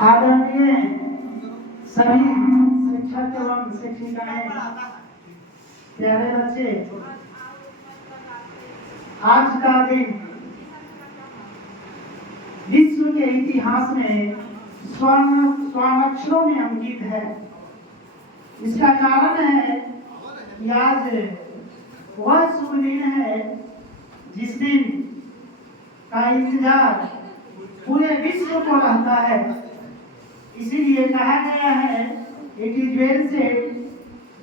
आदरणीय सभी शिक्षक एवं शिक्षिकाएं, प्यारे बच्चे, आज का दिन विश्व के इतिहास में स्वर्णाक्षरों में अंकित है। इसका कारण है कि आज वह शुभ दिन है जिस दिन का इंतजार पूरे विश्व को रहता है। इसीलिए कहा गया है, it is well said,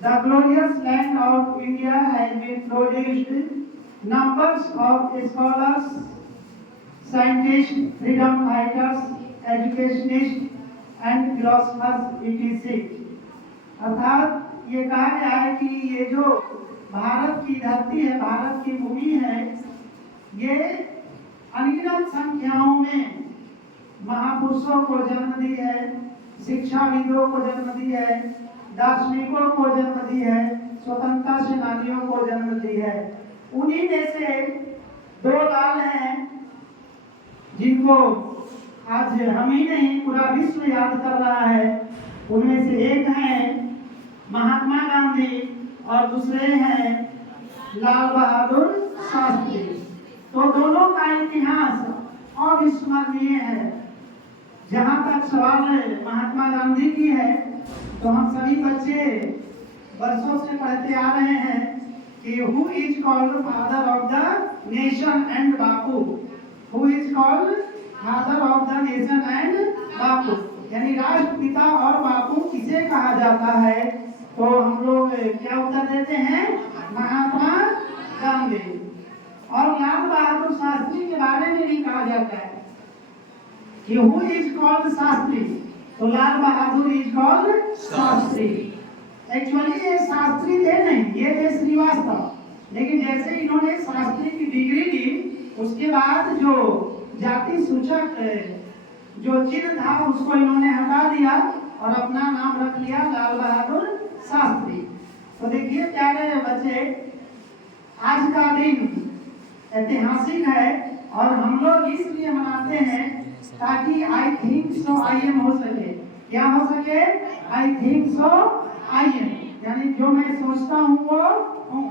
the glorious land of India has been produced numbers of scholars, scientist, freedom fighters, educationist and philosophers etc। अर्थात ये कहा गया है कि ये जो भारत की धरती है, भारत की भूमि है, ये अनगिनत संख्याओं में महापुरुषों को जन्म दी है, शिक्षाविदों को जन्म दी है, दार्शनिकों को जन्म दी है, स्वतंत्रता सेनानियों को जन्म दी है। उन्हीं में से दो लाल हैं जिनको आज हम ही नहीं पूरा विश्व याद कर रहा है। उनमें से एक है महात्मा गांधी और दूसरे हैं लाल बहादुर शास्त्री। तो दोनों का इतिहास अविस्मरणीय है। जहां तक सवाल महात्मा गांधी की है, तो हम सभी बच्चे वर्षों से पढ़ते आ रहे हैं कि who is called father of the nation and Bapu, who is called father of the nation and Bapu, यानी राष्ट्रपिता और बापू किसे कहा जाता है? तो हम लोग क्या उत्तर देते हैं? महात्मा गांधी। और लाल बहादुर शास्त्री के बारे में भी कहा जाता है कि हु इज कॉल्ड शास्त्री, तो Lal Bahadur is called Shastri. Actually ये शास्त्री थे नहीं, ये थे श्रीवास्तव। लेकिन जैसे इन्होंने शास्त्री की डिग्री ली, उसके बाद जो जाति सूचक जो चिन्ह था उसको इन्होंने हटा दिया और अपना नाम रख लिया लाल बहादुर शास्त्री। तो देखिए प्यारे बच्चे, आज का दिन ऐतिहासिक है और हम लोग इसलिए मनाते हैं ताकि I think so I am हो सके। क्या हो सके? I think so I am, यानी जो मैं सोचता हूँ वो हूँ।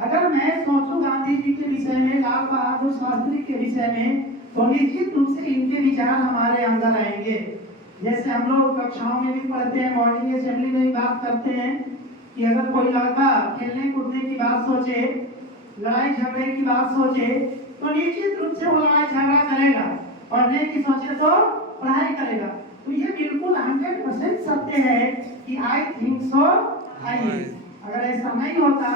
अगर मैं सोचूं गांधी जी के विषय में, लाल बहादुर शास्त्री के विषय में, तो निश्चित रूप से इनके विचार हमारे अंदर आएंगे। जैसे हम लोग कक्षाओं में भी पढ़ते हैं, मॉर्निंग असेंबली में भी बात करते हैं कि अगर कोई लड़का खेलने कूदने की बात सोचे, लड़ाई झगड़े की बात सोचे, तो निश्चित रूप से वो लड़ाई झगड़ा करेगा। पढ़ने की सोचे तो पढ़ाई करेगा। तो ये बिल्कुल 100% सत्य है कि I think so I am. अगर ऐसा नहीं होता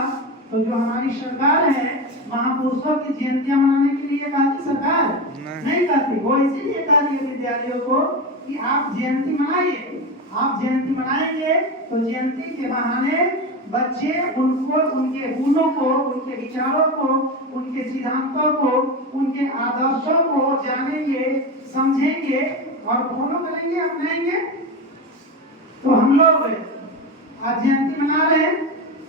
तो जो हमारी सरकार है, महापुरुषों की जयंतियां मनाने के लिए कहती सरकार नहीं कहती। वो इसीलिए कह रही है विद्यालयों को कि आप जयंती मनाइए। आप जयंती मनाएंगे तो जयंती के बहाने बच्चे उनको, उनके गुणों को, उनके विचारों को, उनके सिद्धांतों को, उनके आदर्शों को जानेंगे, समझेंगे और फॉलो करेंगे, अपनाएंगे। तो हम लोग आज जयंती मना रहे हैं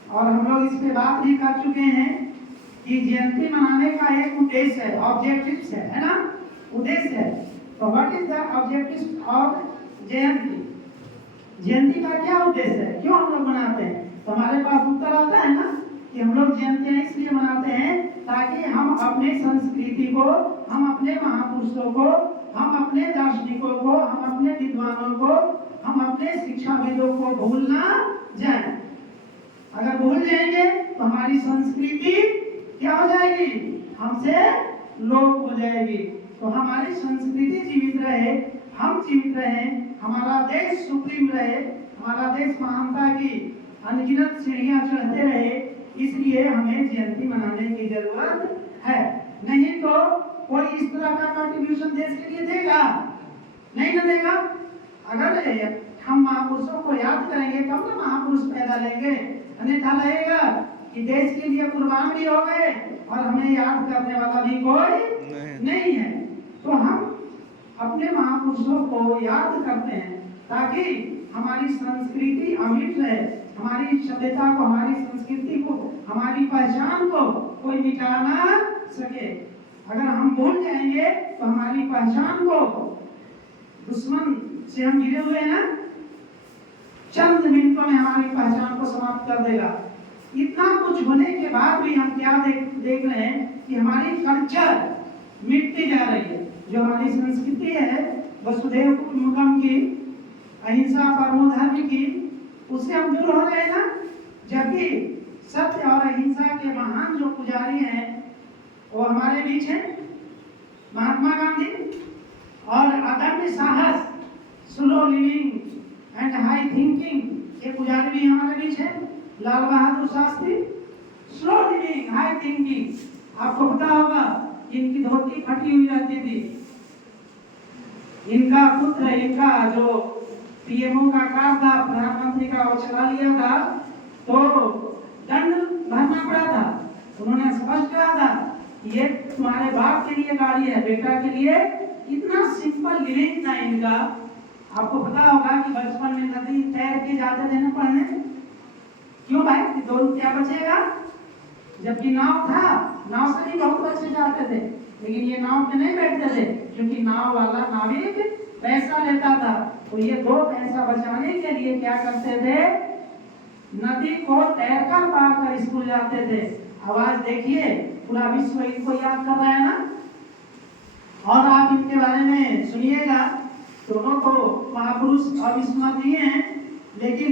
और हम लोग इस पे बात भी कर चुके हैं कि जयंती मनाने का एक उद्देश्य है, ऑब्जेक्टिव्स है ना, उद्देश्य है। तो what is the objective of Jayanti? Jayanti का क्या उद्देश्य है, क्यों हम लोग मनाते हैं? तो हमारे पास उत्तर आता है ना कि हम लोग जयंतियां इसलिए मनाते हैं ताकि हम अपने संस्कृति को, हम अपने महापुरुषों को, हम अपने दार्शनिकों को, हम अपने विद्वानों को, हम अपने शिक्षाविदों को भूल ना जाए। अगर भूल जाएंगे तो हमारी संस्कृति क्या हो जाएगी? हमसे लोप हो जाएगी। तो हमारी संस्कृति जीवित रहे, हम जीवित रहे, हमारा देश सुप्रीम रहे, हमारा देश महानता की अनगिनत सीढ़ियां चढ़ते रहे, इसलिए हमें जयंती मनाने की जरूरत है। नहीं तो कोई इस तरह का कंट्रीब्यूशन देश के लिए देगा नहीं, ना देगा। अगर हम महापुरुषों को याद करेंगे तब ना महापुरुष पैदा लेंगे, अन्यथा लगेगा कि देश के लिए कुर्बान भी हो गए और हमें याद करने वाला भी कोई नहीं है। तो हम अपने महापुरुषों को याद करते हैं ताकि हमारी संस्कृति अमिट रहे, हमारी सभ्यता को, हमारी संस्कृति को, हमारी पहचान को कोई मिटा ना सके। अगर हम भूल जाएंगे तो हमारी पहचान को, दुश्मन से हम घिरे हुए हैं ना, चंद मिनटों में हमारी पहचान को समाप्त कर देगा। इतना कुछ होने के बाद भी हम क्या देख रहे हैं कि हमारी कल्चर मिटती जा रही है। जो हमारी संस्कृति है वसुधैव कुटुंबकम की, अहिंसा परमो धर्म की, उससे हम दूर हो रहे हैं ना। जबकि सत्य और अहिंसा के महान जो पुजारी हैं वो हमारे बीच हैं, महात्मा गांधी, और अदम्य साहस, slow living and high thinking के पुजारी भी हमारे बीच हैं, Lal Bahadur Shastri. Slow living, high thinking, आपको पता होगा इनकी धोती फटी हुई रहती थी, इनका पुत्र, इनका जो पीएमओ का कार्ड था, प्रधानमंत्री का, वो चला लिया था तो दंड भरना पड़ा था। उन्होंने स्पष्ट कहा था ये तुम्हारे बाप के लिए गाड़ी है, बेटा के लिए। इतना सिंपल लिविंग था इनका। आपको पता होगा कि बचपन में नदी तैर के जाते थे ना पढ़ने। क्यों भाई? कि 2 रुपया बचेगा। जबकि नाव था, नाव से भी बहुत बच्चे जाते थे, लेकिन ये नाव में नहीं बैठते थे क्योंकि नाव वाला नाविक पैसा लेता था। तो ये 2 पैसा बचाने के लिए क्या करते थे? नदी को तैरकर पार कर स्कूल जाते थे। आवाज देखिए, पूरा विश्व इनको याद कर रहा है ना। और आप इनके बारे में सुनिएगा, दोनों तो महापुरुष अविस्मरणीय हैं, लेकिन